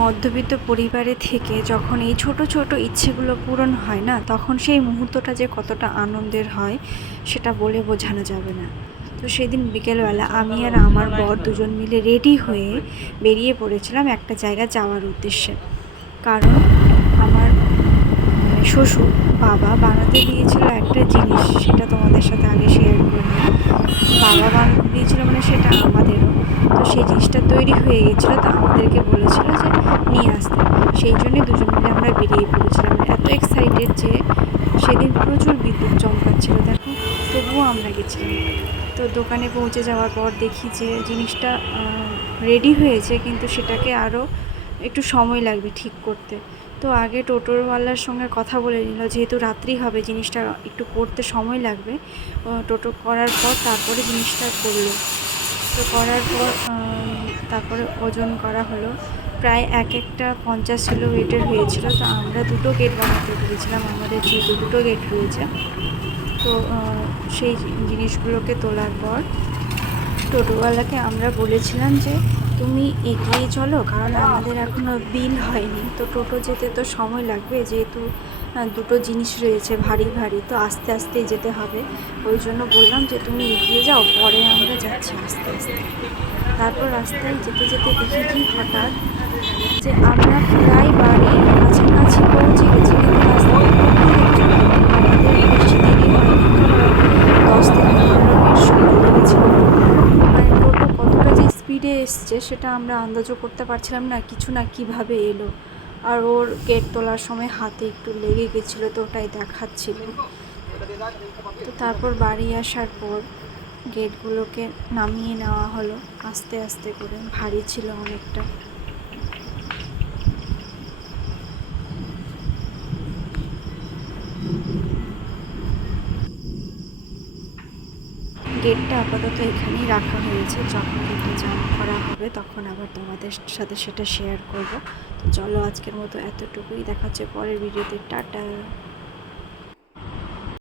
মধ্যবিত্ত পরিবারে থেকে যখন এই ছোট ছোট ইচ্ছেগুলো পূরণ হয় না, তখন সেই মুহূর্তটা যে কতটা আনন্দের হয়, সেটা বলে বোঝানো যাবে না। তো সেদিন বিকেলবেলা আমি আর আমার বর দুজন মিলে রেডি হয়ে বেরিয়ে পড়েছিলাম একটা জায়গা যাওয়ার উদ্দেশ্যে। কারণ আমার মানে শ্বশুর বাবা বানাতে দিয়েছিল একটা জিনিস, সেটা তোমাদের সাথে আগে শেয়ার করি বাবা বানাতে দিয়েছিল মানে সেটা আমাদেরও তো সেই জিনিসটা তৈরি হয়ে গেছিল তো আমাদেরকে বলেছিল যে নিয়ে আসতে। সেই জন্যই দুজন মিলে আমরা বেরিয়ে পড়েছিলাম। এত এক্সাইটেড যে সেদিন প্রচুর বিদ্যুৎ চমকাচ্ছিল, দেখো তবুও আমরা গেছিলাম। তো দোকানে পৌঁছে যাওয়ার পর দেখি যে জিনিসটা রেডি হয়েছে, কিন্তু সেটাকে আরও একটু সময় লাগবে ঠিক করতে। তো আগে টোটোওয়ালার সঙ্গে কথা বলে নিল, যেহেতু রাত্রি হবে, জিনিসটা একটু করতে সময় লাগবে। টোটো করার পর তারপরে জিনিসটা করল। তো করার পর তারপরে ওজন করা হলো। প্রায় এক একটা পঞ্চাশ কিলো ওয়েটের হয়েছিল। তো আমরা দুটো গেট বানাতে পেরেছিলাম, আমাদের যে দুটো গেট রয়েছে। তো সেই জিনিসগুলোকে তোলার পর টোটোওয়ালাকে আমরা বলেছিলাম যে তুমি এগিয়ে চলো, কারণ আমাদের এখনও বিল হয়নি। তো টোটো যেতে তো সময় লাগবে, যেহেতু দুটো জিনিস রয়েছে ভারী ভারী, তো আস্তে আস্তে যেতে হবে। ওই জন্য বললাম যে তুমি এগিয়ে যাও, পরে আমরা যাচ্ছি আস্তে আস্তে। তারপর রাস্তায় যেতে যেতে দেখি কি হঠাৎ যে আমরা প্রায় বাড়ির কাছাকাছি পৌঁছে গেছি কিন্তু রাস্তায় প্রচুর লোকজন। আমাদের বেশি দেরি হয়নি কারণ দশ থেকে পনেরো মিনিট সময় লেগেছিল মানে টোটো কতটা যে স্পিডে এসছে, সেটা আমরা আন্দাজও করতে পারছিলাম না, কিছু না কীভাবে এলো। আর ওর গেট তোলার সময় হাতে একটু লেগে গেছিল তো ওটাই দেখাচ্ছিল। তো তারপর বাড়ি আসার পর গেটগুলোকে নামিয়ে নেওয়া হলো, আস্তে আস্তে করে, ভারী ছিল অনেকটা। গেটটা আপাতত এখানেই রাখা হয়েছে। যখন গেটটা জয়েন করা হবে তখন আবার তোমাদের সাথে সেটা শেয়ার করব। তো চলো আজকের মতো এতটুকুই। দেখাচ্ছে পরের ভিডিওতে টাটা।